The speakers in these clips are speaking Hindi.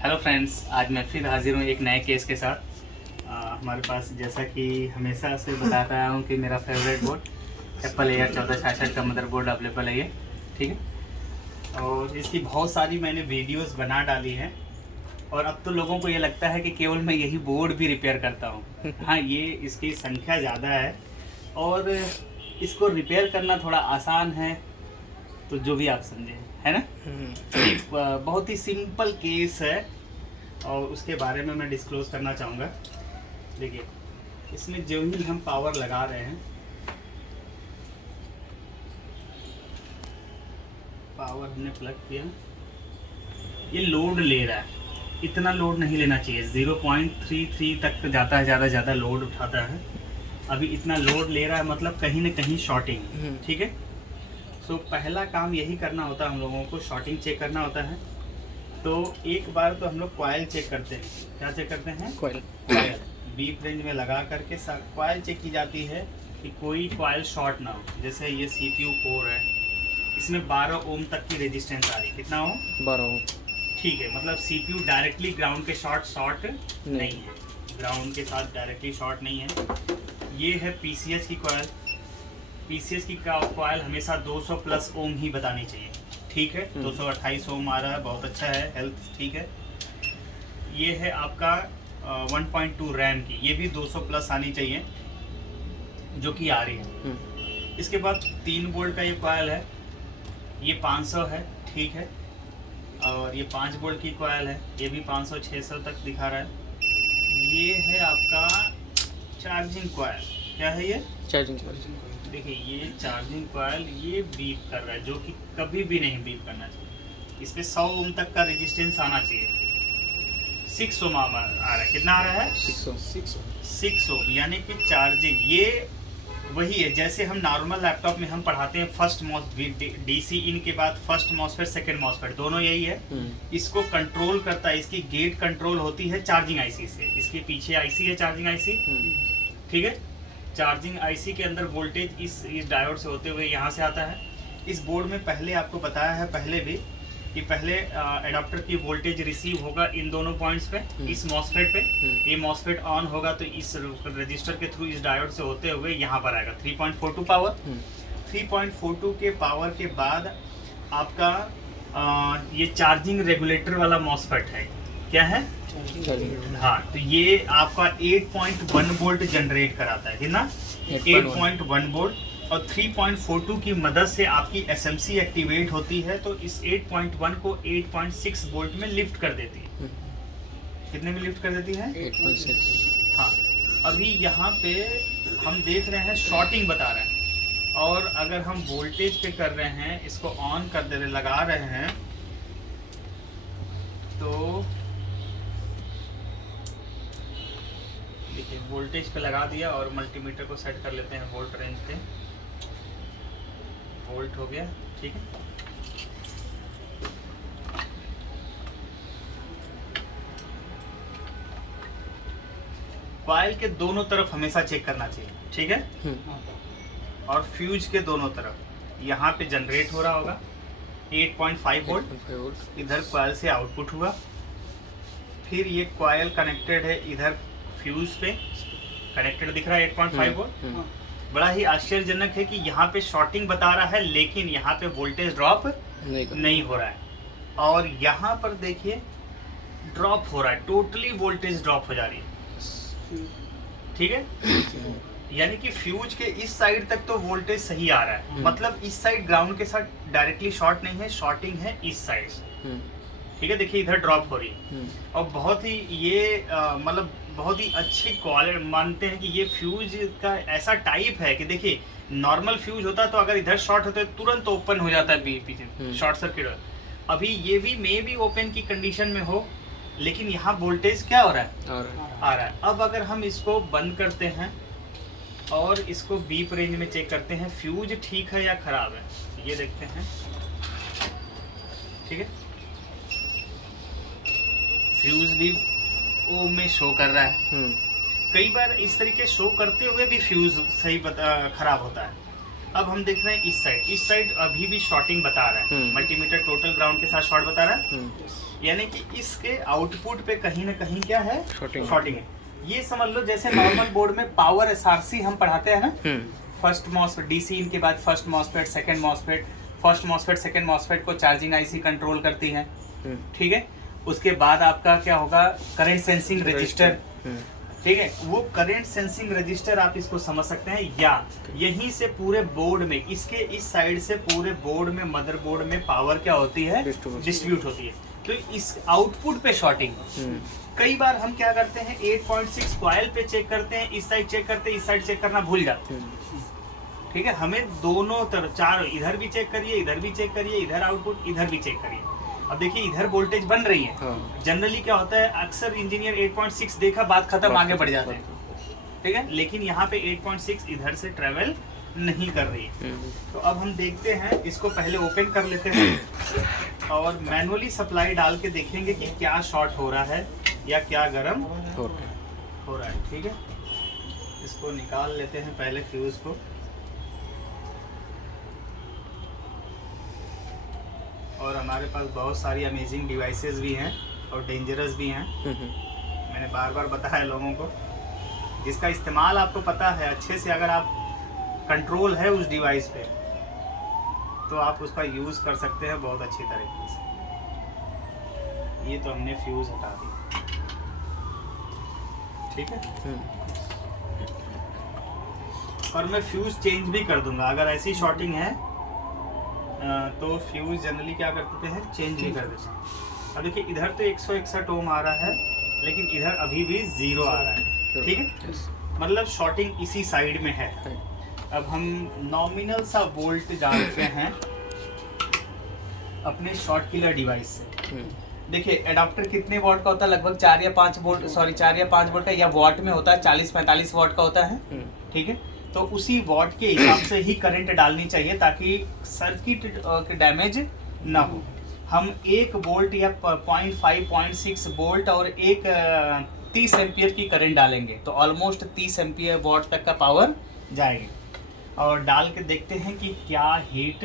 हेलो फ्रेंड्स, आज मैं फिर हाजिर हूँ एक नए केस के साथ। हमारे पास जैसा कि हमेशा से बताता आया हूँ कि मेरा फेवरेट बोर्ड एप्पल एयर 1466 का मदरबोर्ड अवेलेबल है ये, ठीक है। और इसकी बहुत सारी मैंने वीडियोस बना डाली हैं और अब तो लोगों को ये लगता है कि केवल मैं यही बोर्ड भी रिपेयर करता हूँ। हाँ, ये इसकी संख्या ज़्यादा है और इसको रिपेयर करना थोड़ा आसान है, तो जो भी आप समझे, है ना। एक बहुत ही सिंपल केस है और उसके बारे में मैं डिस्क्लोज करना चाहूँगा। देखिए, इसमें जो ही हम पावर लगा रहे हैं, पावर हमने प्लग किया, ये लोड ले रहा है। इतना लोड नहीं लेना चाहिए, 0.33 तक जाता है, ज़्यादा लोड उठाता है। अभी इतना लोड ले रहा है, मतलब कहीं ना कहीं शॉर्टिंग, ठीक है। तो पहला काम यही करना होता है हम लोगों को, शॉर्टिंग चेक करना होता है। तो एक बार तो हम लोग कॉइल चेक करते हैं। क्या चेक करते हैं? कॉइल बीप रेंज में लगा करके कॉइल चेक की जाती है कि कोई कॉइल शॉर्ट ना हो। जैसे ये CPU कोर है, इसमें 12 ओम तक की रेजिस्टेंस आ रही है। कितना ओम? 12 ओम। ठीक है, मतलब CPU डायरेक्टली ग्राउंड के शॉर्ट नहीं है, ग्राउंड के साथ डायरेक्टली शॉर्ट नहीं है। ये है PCH की कॉइल। PCH की कॉइल हमेशा 200 प्लस ओम ही बतानी चाहिए, ठीक है। 228 ओम आ रहा है, बहुत अच्छा है, हेल्थ ठीक है। ये है आपका 1.2 रैम की, ये भी 200 प्लस आनी चाहिए, जो कि आ रही है। इसके बाद 3 वोल्ट का ये कॉइल है, ये 500 है, ठीक है। और ये 5 वोल्ट की कॉइल है, ये भी 500-600 तक दिखा रहा है। ये है आपका चार्जिंग कॉइल। क्या है ये? Charging coil. देखिए, ये चार्जिंग कॉइल ये बीप कर रहा है, जो कि कभी भी नहीं बीप करना चाहिए। इस पे 100 ओम तक का रेजिस्टेंस आना चाहिए। 6 ओम आ रहा है। कितना आ रहा है? 6 ओम, यानी कि चार्जिंग ये वही है जैसे हम नॉर्मल लैपटॉप में हम पढ़ाते हैं फर्स्ट DC इन के बाद फर्स्ट मॉसफेट, सेकंड मॉसफेट, दोनों यही है। इसको कंट्रोल करता है, इसकी गेट कंट्रोल होती है चार्जिंग IC से। इसके पीछे IC है, चार्जिंग IC, ठीक है। चार्जिंग IC के अंदर वोल्टेज इस डायोड से होते हुए यहाँ से आता है। इस बोर्ड में पहले आपको बताया है पहले भी कि पहले एडाप्टर की वोल्टेज रिसीव होगा इन दोनों पॉइंट्स पे, इस मॉसफेट पे। ये मॉसफेट ऑन होगा तो इस रजिस्टर के थ्रू इस डायोड से होते हुए यहाँ पर आएगा 3.42 पावर। 3.42 के पावर के बाद आपका ये चार्जिंग रेगुलेटर वाला मॉसफेट है। क्या है? हाँ, तो ये आपका 8.1 वोल्ट जनरेट कराता है। कितना? 8.1 वोल्ट। और 3.42 की मदद से आपकी SMC एक्टिवेट होती है, तो इस 8.1 को 8.6 वोल्ट में लिफ्ट कर देती है। कितने में लिफ्ट कर देती है? 8.6। हाँ, अभी यहाँ पे हम देख रहे हैं शॉर्टिंग बता रहे हैं, और अगर हम वोल्टेज पे कर रहे हैं, इसको ऑन कर दे रहे, लगा रहे हैं, तो देखिए वोल्टेज पे लगा दिया और मल्टीमीटर को सेट कर लेते हैं वोल्ट रेंज पे। वोल्ट हो गया, ठीक है। कॉइल के दोनों तरफ हमेशा चेक करना चाहिए, ठीक है। और फ्यूज के दोनों तरफ यहाँ पे जनरेट हो रहा होगा 8.5 वोल्ट, इधर कॉइल से आउटपुट हुआ। फिर ये कॉइल कनेक्टेड है इधर फ्यूज पे, कनेक्टेड दिख रहा है 8.5 वोल्ट। बड़ा ही आश्चर्यजनक है कि यहाँ पे शॉर्टिंग बता रहा है, लेकिन यहाँ पे वोल्टेज ड्रॉप नहीं हो रहा है। और यहाँ पर देखिए ड्रॉप हो रहा है, टोटली वोल्टेज ड्रॉप हो जा रही है, ठीक है। यानी कि फ्यूज के इस साइड तक तो वोल्टेज सही आ रहा है, मतलब इस साइड ग्राउंड के साथ डायरेक्टली शॉर्ट नहीं है, शॉर्टिंग है इस साइड से, ठीक है। देखिए इधर ड्रॉप हो रही है। और बहुत ही ये मतलब बहुत ही अच्छी क्वालिटी मानते हैं कि ये फ्यूज का ऐसा टाइप है कि देखिए नॉर्मल फ्यूज होता है तो अगर इधर शॉर्ट होता है तुरंत ओपन हो जाता है पीछे, शॉर्ट सर्किट। अभी ये भी मे भी ओपन की कंडीशन में हो, लेकिन यहाँ वोल्टेज क्या हो रहा है? आ रहा है। अब अगर हम इसको बंद करते हैं और इसको बीप रेंज में चेक करते हैं, फ्यूज ठीक है या खराब है, ये देखते हैं, ठीक है। फ्यूज भी ओम में शो कर रहा है। कई बार इस तरीके शो करते हुए भी फ्यूज सही खराब होता है। अब हम देख रहे हैं इस साइड अभी भी शॉर्टिंग बता रहा है, मल्टीमीटर टोटल ग्राउंड के साथ शॉर्ट बता रहा है, यानी कि इसके आउटपुट पे कहीं ना कहीं क्या है, शॉर्टिंग है। ये समझ लो जैसे नॉर्मल बोर्ड में पावर एसआरसी हम पढ़ाते हैं ना, फर्स्ट मॉसफेट डीसी इन के बाद first MOSFET, second MOSFET, first MOSFET second MOSFET को चार्जिंग आईसी कंट्रोल करती है, ठीक है। उसके बाद आपका क्या होगा, करंट सेंसिंग रजिस्टर, ठीक है। वो करंट सेंसिंग रजिस्टर आप इसको समझ सकते हैं, या यहीं से पूरे बोर्ड में, इसके इस साइड से पूरे बोर्ड में, मदरबोर्ड में पावर क्या होती है, डिस्ट्रीब्यूट होती है। तो इस आउटपुट पे शॉर्टिंग, कई बार हम क्या करते हैं 8.6 कॉइल पे चेक करते हैं, इस साइड चेक करते हैं, इस साइड चेक करना भूल जाते हैं, ठीक है। हमें दोनों तरफ, चार, इधर भी चेक करिए, इधर भी चेक करिए, इधर आउटपुट, इधर भी चेक करिए। अब देखिए इधर वोल्टेज बन रही है, जनरली क्या होता है, अक्सर इंजीनियर 8.6 देखा, बात खत्म, आगे बढ़ जाते हैं, ठीक है। लेकिन यहाँ पे 8.6 इधर से ट्रेवल नहीं कर रही है। तो अब हम देखते हैं, इसको पहले ओपन कर लेते हैं और मैनुअली सप्लाई डाल के देखेंगे कि क्या शॉर्ट हो रहा है या क्या गर्म हो रहा है, ठीक है। इसको निकाल लेते हैं पहले फ्यूज को, और हमारे पास बहुत सारी अमेजिंग डिवाइसेस भी हैं और डेंजरस भी हैं। मैंने बार बार बताया लोगों को, जिसका इस्तेमाल आपको पता है अच्छे से, अगर आप कंट्रोल है उस डिवाइस पे, तो आप उसका यूज़ कर सकते हैं बहुत अच्छी तरीके से। ये तो हमने फ्यूज हटा दी, ठीक है। और मैं फ्यूज चेंज भी कर दूंगा, अगर ऐसी शॉर्टिंग है तो फ्यूज जनरली क्या करते हैं, चेंज भी कर देते हैं। अब देखिए इधर तो 161 ओम आ रहा है, लेकिन इधर अभी भी 0 आ रहा है, ठीक है। मतलब शॉर्टिंग इसी साइड में है। अब हम नॉमिनल सा वोल्ट जानते हैं अपने शॉर्ट किलर डिवाइस से। देखिए एडाप्टर कितने वॉट का होता है, लगभग 4 या 5 वोल्ट, सॉरी 4 या 5 वोल्ट का, या वॉट में होता है 40-45 वॉट का होता है, ठीक है। तो उसी वॉट के हिसाब से ही करंट डालनी चाहिए ताकि सर्किट डैमेज ना हो। हम 1 वोल्ट या 0.5 0.6 वोल्ट और एक 30 एम्पियर की करंट डालेंगे तो ऑलमोस्ट 30 एम्पियर वॉट तक का पावर जाएगी। और डाल के देखते हैं कि क्या हीट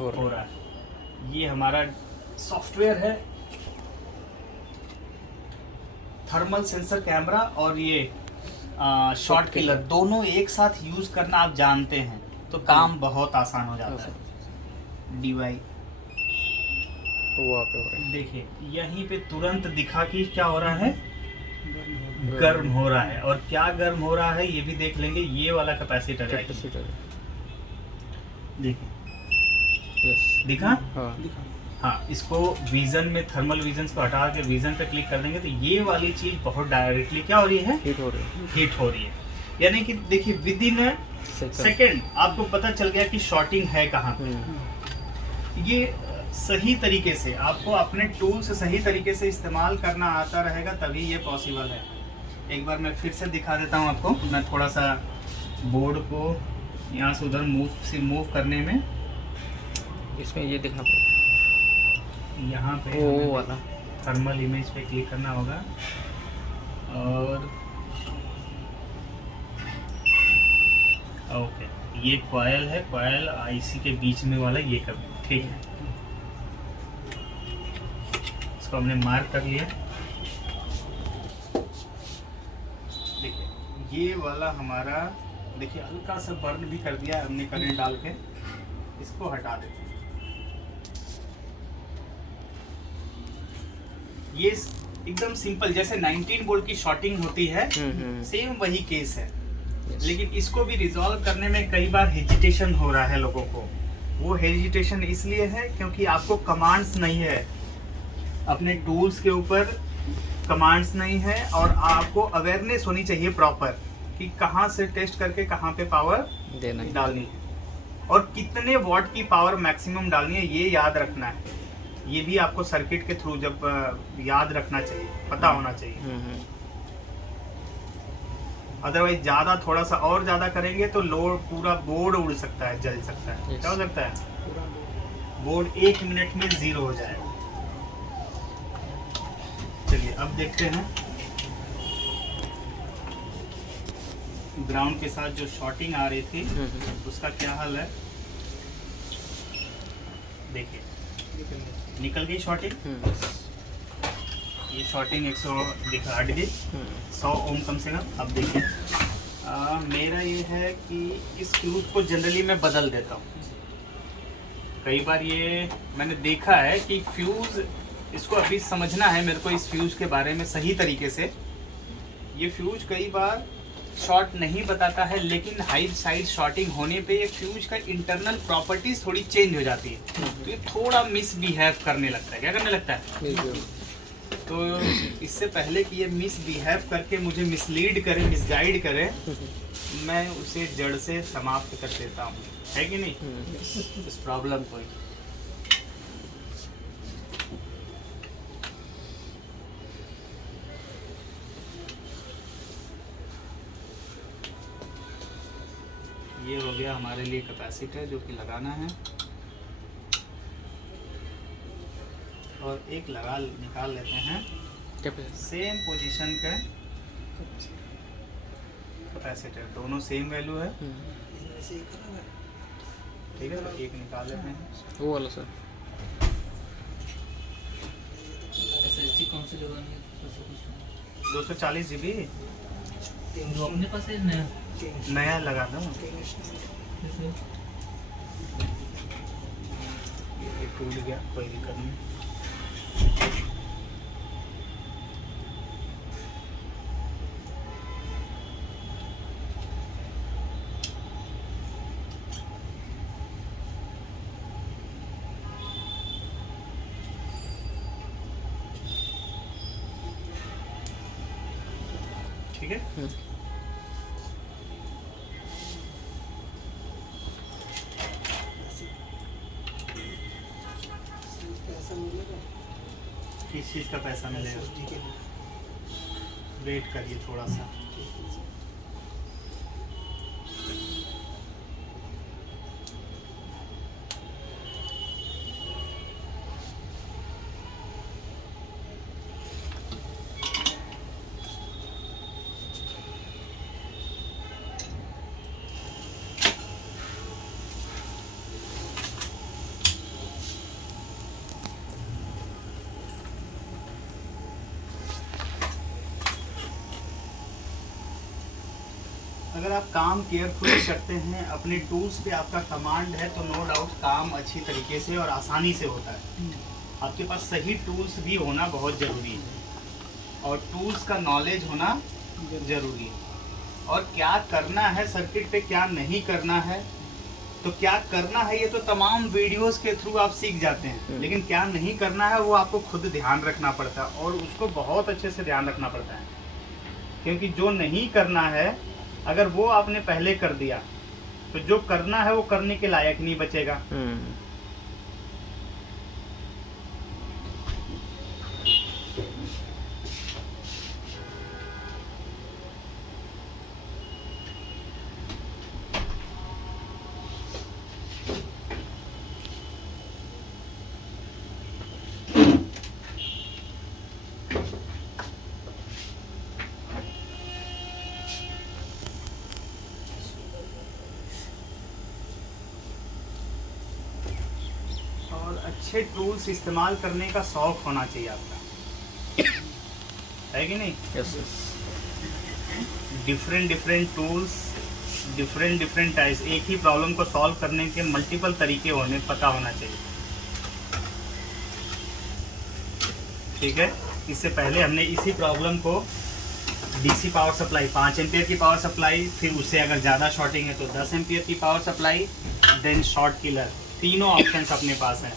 हो रहा है। ये हमारा सॉफ्टवेयर है, थर्मल सेंसर कैमरा और ये शॉर्ट किलर, दोनों एक साथ यूज करना आप जानते हैं तो काम बहुत आसान हो जाता है। डीवाई देखिए यहीं पे तुरंत दिखा कि क्या हो रहा है, गर्म हो रहा है। और क्या गर्म हो रहा है ये भी देख लेंगे, ये वाला कैपेसिटर है, देखिए दिखा, हाँ। इसको विजन में, थर्मल विजन को हटा के विजन पे क्लिक कर देंगे तो ये वाली चीज बहुत डायरेक्टली क्या हो रही है, हीट हो रही है। यानी कि देखिए विद इन सेकेंड आपको पता चल गया कि शॉर्टिंग है कहाँ पे। ये सही तरीके से आपको अपने टूल से सही तरीके से इस्तेमाल करना आता रहेगा तभी ये पॉसिबल है। एक बार मैं फिर से दिखा देता हूँ आपको। मैं थोड़ा सा बोर्ड को यहाँ से उधर मूव करने में, इसमें ये देखना पड़ेगा, यहाँ पे वो वाला थर्मल इमेज पे क्लिक करना होगा और ओके, ये कॉयल है, कॉयल आईसी के बीच में वाला ये कर, ठीक है। इसको हमने मार्क कर लिया। देखिए ये वाला हमारा, देखिए हल्का सा बर्न भी कर दिया हमने करंट डाल के, इसको हटा देते हैं। ये एकदम सिंपल, जैसे 19 वोल्ट की शॉर्टिंग होती है, सेम वही केस है। लेकिन इसको भी रिजॉल्व करने में कई बार हेजिटेशन हो रहा है लोगों को। वो हेजिटेशन इसलिए है क्योंकि आपको कमांड्स नहीं है, अपने टूल्स के ऊपर कमांड्स नहीं है, और आपको अवेयरनेस होनी चाहिए प्रॉपर कि कहाँ से टेस्ट करके कहाँ पे पावर डालनी है और कितने वॉट की पावर मैक्सिमम डालनी है, ये याद रखना है। ये भी आपको सर्किट के थ्रू जब याद रखना चाहिए, पता होना चाहिए। अदरवाइज ज्यादा, थोड़ा सा और ज्यादा करेंगे तो लोड पूरा बोर्ड उड़ सकता है, जल सकता है। क्या हो सकता है, बोर्ड 1 मिनट में 0 हो जाएगा। चलिए अब देखते हैं ग्राउंड के साथ जो शॉर्टिंग आ रही थी उसका क्या हाल है। देखिए निकल गई शॉर्टिंग। हम्म, ये शॉर्टिंग 100 दिखा हट गई, 100 ओम कम से कम। अब देखिए मेरा ये है कि इस फ्यूज़ को जनरली मैं बदल देता हूँ। कई बार ये मैंने देखा है कि फ्यूज़, इसको अभी समझना है मेरे को इस फ्यूज़ के बारे में सही तरीके से। ये फ्यूज़ कई बार शॉर्ट नहीं बताता है, लेकिन हाई साइड शॉर्टिंग होने पे ये फ्यूज़ का इंटरनल प्रॉपर्टीज थोड़ी चेंज हो जाती है, तो ये थोड़ा मिसबिहेव करने लगता है। क्या करने लगता है? बिल्कुल। तो इससे पहले कि ये मिसबिहेव करके मुझे मिसलीड करे, मिसगाइड करे, मैं उसे जड़ से समाप्त कर देता हूँ, है कि नहीं, इस प्रॉब्लम को। ये हो गया हमारे लिए कैपेसिटर जो कि लगाना है, और एक लगा निकाल लेते हैं सेम पोजीशन के कैपेसिटर, दोनों सेम वैल्यू है, ठीक है। तो एक निकाल लेते हैं वो वाला सर। SSD कौन सी लगानी है? 240 GB जो अपने पास है नया? नया लगा दूँ। जैसे ये टूट गया, कोई दिक्कत नहीं। ठीक है। किस चीज़ का पैसा मिलेगा? वेट करिए थोड़ा सा। अगर आप काम केयरफुली करते हैं, अपने टूल्स पे आपका कमांड है, तो नो डाउट काम अच्छी तरीके से और आसानी से होता है। आपके पास सही टूल्स भी होना बहुत ज़रूरी है, और टूल्स का नॉलेज होना ज़रूरी है, और क्या करना है सर्किट पे, क्या नहीं करना है। तो क्या करना है ये तो तमाम वीडियोस के थ्रू आप सीख जाते हैं, लेकिन क्या नहीं करना है वो आपको खुद ध्यान रखना पड़ता है, और उसको बहुत अच्छे से ध्यान रखना पड़ता है। क्योंकि जो नहीं करना है अगर वो आपने पहले कर दिया तो जो करना है वो करने के लायक नहीं बचेगा। और अच्छे टूल्स इस्तेमाल करने का शौक होना चाहिए आपका, है कि नहीं? Yes. Different tools, different types, एक ही प्रॉब्लम को सॉल्व करने के मल्टीपल तरीके होने पता होना चाहिए, ठीक है। इससे पहले हमने इसी प्रॉब्लम को डीसी पावर सप्लाई 5 एम्पियर की पावर सप्लाई, फिर उससे अगर ज़्यादा शॉर्टिंग है तो 10 एम्पियर की power supply, then short killer, तीनों ऑप्शंस अपने पास हैं।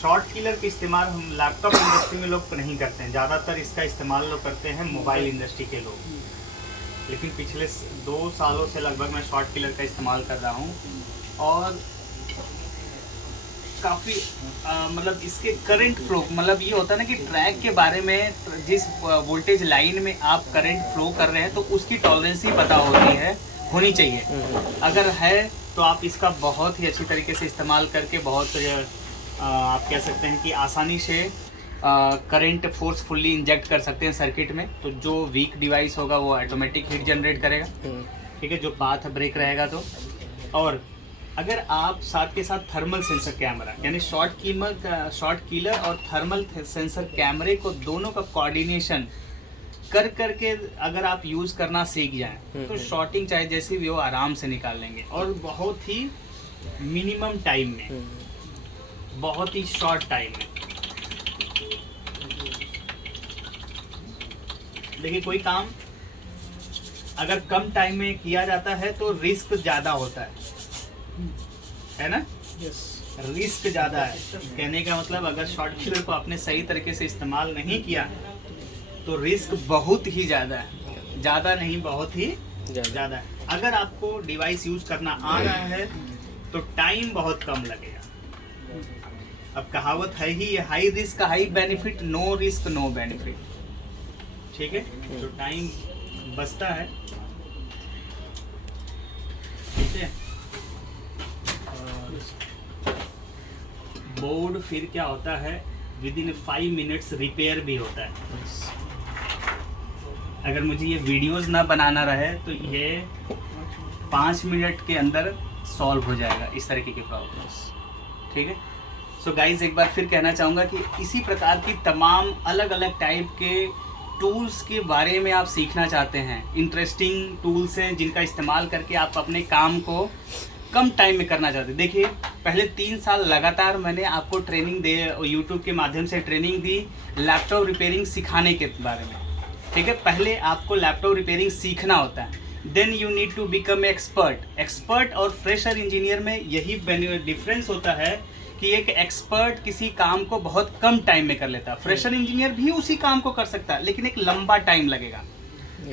शॉर्ट किलर का इस्तेमाल हम लैपटॉप इंडस्ट्री में लोग नहीं करते हैं, ज़्यादातर इसका इस्तेमाल लोग करते हैं मोबाइल इंडस्ट्री के लोग। लेकिन पिछले 2 सालों से लगभग मैं शॉर्ट किलर का इस्तेमाल कर रहा हूँ, और काफ़ी मतलब इसके करंट फ्लो, मतलब ये होता है ना कि ट्रैक के बारे में, जिस वोल्टेज लाइन में आप करंट फ्लो कर रहे हैं तो उसकी टॉलरेंस ही पता होनी चाहिए। अगर है तो आप इसका बहुत ही अच्छी तरीके से इस्तेमाल करके बहुत आप कह सकते हैं कि आसानी से करंट फोर्सफुली इंजेक्ट कर सकते हैं सर्किट में। तो जो वीक डिवाइस होगा वो ऑटोमेटिक हीट जनरेट करेगा, ठीक है, जो पाथ ब्रेक रहेगा तो। और अगर आप साथ के साथ थर्मल सेंसर कैमरा यानी शॉर्ट किलर और थर्मल सेंसर कैमरे को दोनों का कोऑर्डिनेशन कर करके अगर आप यूज़ करना सीख जाएं तो शॉटिंग चाहे जैसी भी हो आराम से निकाल लेंगे, और बहुत ही मिनिमम टाइम में, बहुत ही शॉर्ट टाइम में। देखिए, कोई काम अगर कम टाइम में किया जाता है तो रिस्क ज़्यादा होता है ना? रिस्क ज़्यादा है। कहने का मतलब अगर शॉर्ट किलर को आपने सही तरीके से इस्तेमाल नहीं किया तो रिस्क बहुत ही ज़्यादा है, ज़्यादा नहीं बहुत ही ज़्यादा है। अगर आपको डिवाइस यूज़ करना आ रहा है तो टाइम बहुत कम लगेगा। अब कहावत है ही, high risk high benefit, no risk no benefit, ठीक है? तो टाइम बचता है, ठीक है? बोर्ड फिर क्या होता है, विद इन 5 मिनट्स रिपेयर भी होता है। अगर मुझे ये वीडियोस ना बनाना रहे तो ये 5 मिनट के अंदर सॉल्व हो जाएगा इस तरीके के प्रॉब्लम्स, ठीक है? सो गाइज, एक बार फिर कहना चाहूँगा कि इसी प्रकार की तमाम अलग अलग टाइप के टूल्स के बारे में आप सीखना चाहते हैं, इंटरेस्टिंग टूल्स हैं जिनका इस्तेमाल करके आप अपने काम को कम टाइम में करना चाहते हैं। देखिए, पहले 3 साल लगातार मैंने आपको ट्रेनिंग दे, यूट्यूब के माध्यम से ट्रेनिंग दी लैपटॉप रिपेयरिंग सिखाने के बारे में, ठीक है? पहले आपको लैपटॉप रिपेयरिंग सीखना होता है, then you need to become expert और फ्रेशर इंजीनियर में यही डिफरेंस होता है कि एक एक्सपर्ट किसी काम को बहुत कम टाइम में कर लेता है, फ्रेशर इंजीनियर भी उसी काम को कर सकता है लेकिन एक लंबा टाइम लगेगा,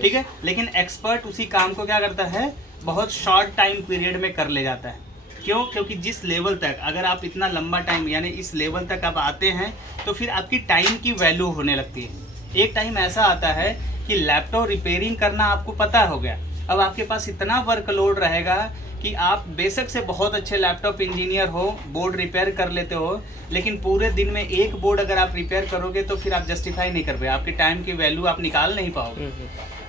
ठीक है? लेकिन एक्सपर्ट उसी काम को क्या करता है, बहुत शॉर्ट टाइम पीरियड में कर ले जाता है। क्यों? क्योंकि जिस लेवल तक अगर आप इतना लंबा टाइम यानी इस लेवल तक आप आते हैं तो फिर आपकी टाइम की वैल्यू होने लगती है। एक टाइम ऐसा आता है कि लैपटॉप रिपेयरिंग करना आपको पता हो गया, अब आपके पास इतना वर्कलोड रहेगा कि आप बेशक से बहुत अच्छे लैपटॉप इंजीनियर हो, बोर्ड रिपेयर कर लेते हो, लेकिन पूरे दिन में एक बोर्ड अगर आप रिपेयर करोगे तो फिर आप जस्टिफाई नहीं कर पाए, आपके टाइम की वैल्यू आप निकाल नहीं पाओगे।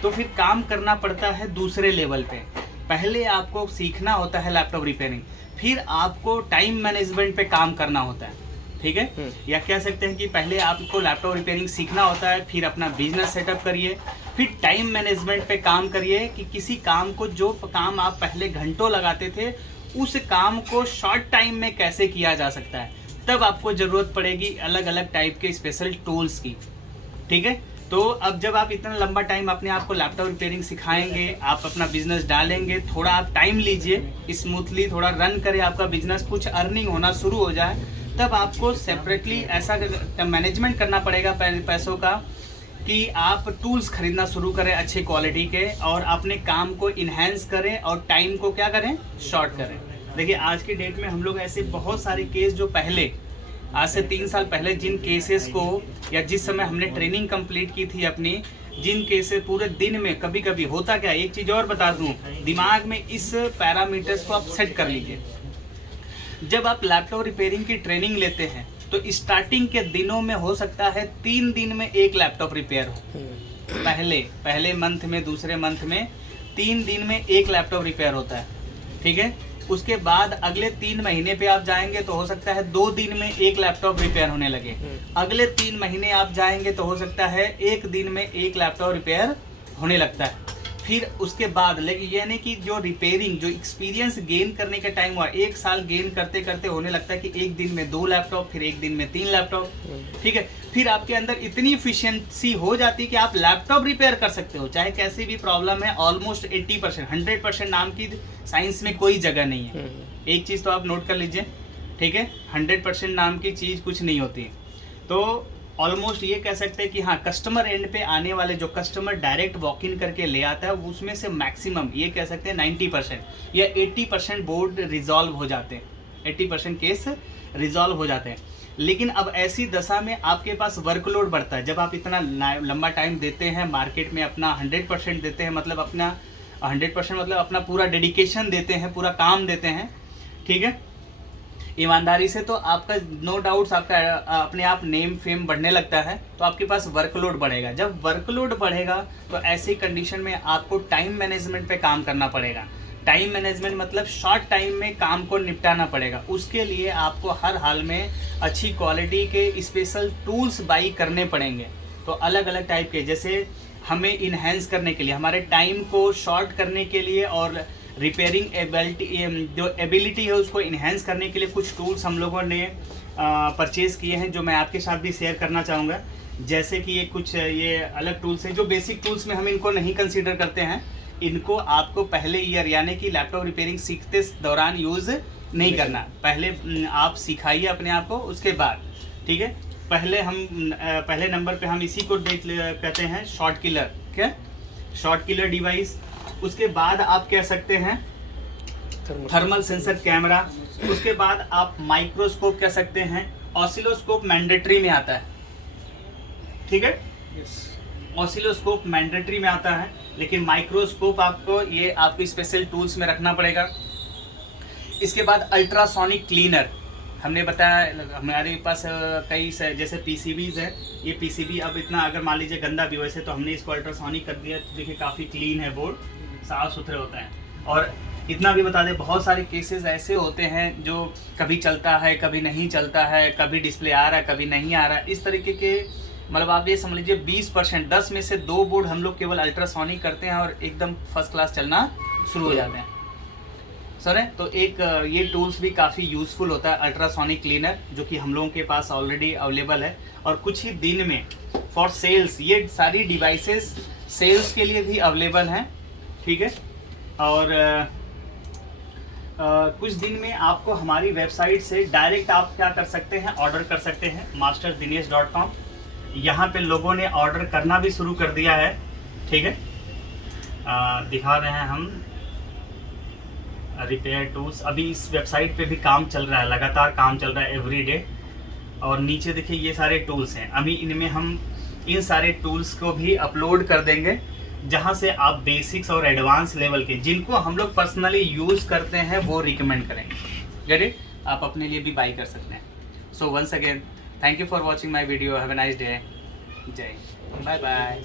तो फिर काम करना पड़ता है दूसरे लेवल पे। पहले आपको सीखना होता है लैपटॉप रिपेयरिंग, फिर आपको टाइम मैनेजमेंट पे काम करना होता है, ठीक है? या कह सकते हैं कि पहले आपको लैपटॉप रिपेयरिंग सीखना होता है, फिर अपना बिजनेस सेटअप करिए, फिर टाइम मैनेजमेंट पे काम करिए कि किसी काम को, जो काम आप पहले घंटों लगाते थे, उस काम को शॉर्ट टाइम में कैसे किया जा सकता है। तब आपको ज़रूरत पड़ेगी अलग अलग टाइप के स्पेशल टूल्स की, ठीक है? तो अब जब आप इतना लंबा टाइम अपने आप को लैपटॉप रिपेयरिंग सिखाएंगे, आप अपना बिजनेस डालेंगे, थोड़ा आप टाइम लीजिए, स्मूथली थोड़ा रन करें आपका बिजनेस, कुछ अर्निंग होना शुरू हो जाए, तब आपको सेपरेटली ऐसा मैनेजमेंट करना पड़ेगा पैसों का कि आप टूल्स खरीदना शुरू करें अच्छे क्वालिटी के, और अपने काम को इन्हेंस करें और टाइम को क्या करें, शॉर्ट करें। देखिए, आज की डेट में हम लोग ऐसे बहुत सारे केस जो पहले आज से 3 साल पहले जिन केसेस को, या जिस समय हमने ट्रेनिंग कंप्लीट की थी अपनी, जिन केसेस पूरे दिन में, कभी कभी होता क्या, एक चीज़ और बता दूं, दिमाग में इस पैरामीटर्स को आप सेट कर लीजिए। जब आप लैपटॉप रिपेयरिंग की ट्रेनिंग लेते हैं तो स्टार्टिंग के दिनों में हो सकता है 3 दिन में एक लैपटॉप रिपेयर हो, पहले मंथ में, दूसरे मंथ में 3 दिन में एक लैपटॉप रिपेयर होता है, ठीक है? उसके बाद अगले 3 महीने पे आप जाएंगे तो हो सकता है 2 दिन में एक लैपटॉप रिपेयर होने लगे, अगले 3 महीने आप जाएंगे तो हो सकता है 1 दिन में एक लैपटॉप रिपेयर होने लगता है। फिर उसके बाद, लेकिन यानी कि जो रिपेयरिंग, जो एक्सपीरियंस गेन करने का टाइम हुआ, 1 साल गेन करते करते होने लगता है कि 1 दिन में 2 लैपटॉप, फिर 1 दिन में 3 लैपटॉप, ठीक है? फिर आपके अंदर इतनी इफिशियंसी हो जाती है कि आप लैपटॉप रिपेयर कर सकते हो, चाहे कैसी भी प्रॉब्लम है। ऑलमोस्ट 80%, 100% नाम की साइंस में कोई जगह नहीं है। एक चीज़ तो आप नोट कर लीजिए, ठीक है? 100% नाम की चीज़ कुछ नहीं होती। तो ऑलमोस्ट ये कह सकते हैं कि हाँ, कस्टमर एंड पे आने वाले जो कस्टमर डायरेक्ट वॉक इन करके ले आता है, उसमें से मैक्सिमम ये कह सकते हैं 90% या 80% बोर्ड रिजॉल्व हो जाते हैं, 80% केस रिजॉल्व हो जाते हैं। लेकिन अब ऐसी दशा में आपके पास वर्कलोड बढ़ता है, जब आप इतना लंबा टाइम देते हैं मार्केट में, अपना 100% देते हैं, मतलब अपना 100% मतलब अपना पूरा डेडिकेशन देते हैं, पूरा काम देते हैं, ठीक है? ईमानदारी से तो आपका नो डाउट्स आपका अपने आप नेम फेम बढ़ने लगता है, तो आपके पास वर्कलोड बढ़ेगा। जब वर्कलोड बढ़ेगा तो ऐसी कंडीशन में आपको टाइम मैनेजमेंट पे काम करना पड़ेगा। टाइम मैनेजमेंट मतलब शॉर्ट टाइम में काम को निपटाना पड़ेगा। उसके लिए आपको हर हाल में अच्छी क्वालिटी के स्पेशल टूल्स बाई करने पड़ेंगे। तो अलग अलग टाइप के, जैसे हमें इन्हेंस करने के लिए, हमारे टाइम को शॉर्ट करने के लिए और रिपेयरिंग एबिलिटी है उसको इन्हेंस करने के लिए कुछ टूल्स हम लोगों ने परचेज़ किए हैं, जो मैं आपके साथ भी शेयर करना चाहूँगा। जैसे कि ये अलग टूल्स हैं जो बेसिक टूल्स में हम इनको नहीं कंसीडर करते हैं। इनको आपको पहले ईयर यानी कि लैपटॉप रिपेयरिंग सीखते दौरान यूज़ नहीं करना। पहले आप सिखाइए अपने आप को, उसके बाद ठीक है। पहले नंबर पे हम इसी को कहते हैं शॉर्ट किलर। क्या? Short killer device. उसके बाद आप कह सकते हैं थर्मल सेंसर कैमरा। उसके बाद आप माइक्रोस्कोप कह सकते हैं। ऑसिलोस्कोप मैंडेटरी में आता है, ठीक है। ऑसिलोस्कोप मैंडेटरी में आता है, लेकिन माइक्रोस्कोप आपको ये आपको स्पेशल टूल्स में रखना पड़ेगा। इसके बाद अल्ट्रासोनिक क्लीनर हमने बताया। हमारे पास कई जैसे पीसीबीज है। ये पीसीबी अब इतना अगर मान लीजिए गंदा भी वैसे तो हमने इसको अल्ट्रासोनिक कर दिया, तो देखिए काफ़ी क्लीन है, बोर्ड साफ़ सुथरे होता है। और इतना भी बता दें, बहुत सारे केसेस ऐसे होते हैं जो कभी चलता है कभी नहीं चलता है, कभी डिस्प्ले आ रहा है कभी नहीं आ रहा है। इस तरीके के मतलब आप ये समझ लीजिए 20% 10 में से 2 बोर्ड हम लोग केवल अल्ट्रासोनिक करते हैं और एकदम फर्स्ट क्लास चलना शुरू हो जाते हैं। सर है तो एक ये टूल्स भी काफ़ी यूज़फुल होता है, अल्ट्रासोनिक क्लीनर, जो कि हम लोगों के पास ऑलरेडी अवेलेबल है। और कुछ ही दिन में फॉर सेल्स ये सारी डिवाइसेस सेल्स के लिए भी अवेलेबल हैं, ठीक है। और कुछ दिन में आपको हमारी वेबसाइट से डायरेक्ट आप क्या कर सकते हैं, ऑर्डर कर सकते हैं masterdinesh.com। यहाँ पे लोगों ने ऑर्डर करना भी शुरू कर दिया है, ठीक है। दिखा रहे हैं हम रिपेयर टूल्स। अभी इस वेबसाइट पे भी काम चल रहा है, लगातार काम चल रहा है एवरी डे। और नीचे देखिए ये सारे टूल्स हैं। अभी इनमें हम इन सारे टूल्स को भी अपलोड कर देंगे, जहां से आप बेसिक्स और एडवांस लेवल के जिनको हम लोग पर्सनली यूज़ करते हैं वो रिकमेंड करेंगे। Get it? आप अपने लिए भी बाई कर सकते हैं। So once again thank you for watching my video. Have a nice day. जय, बाय बाय।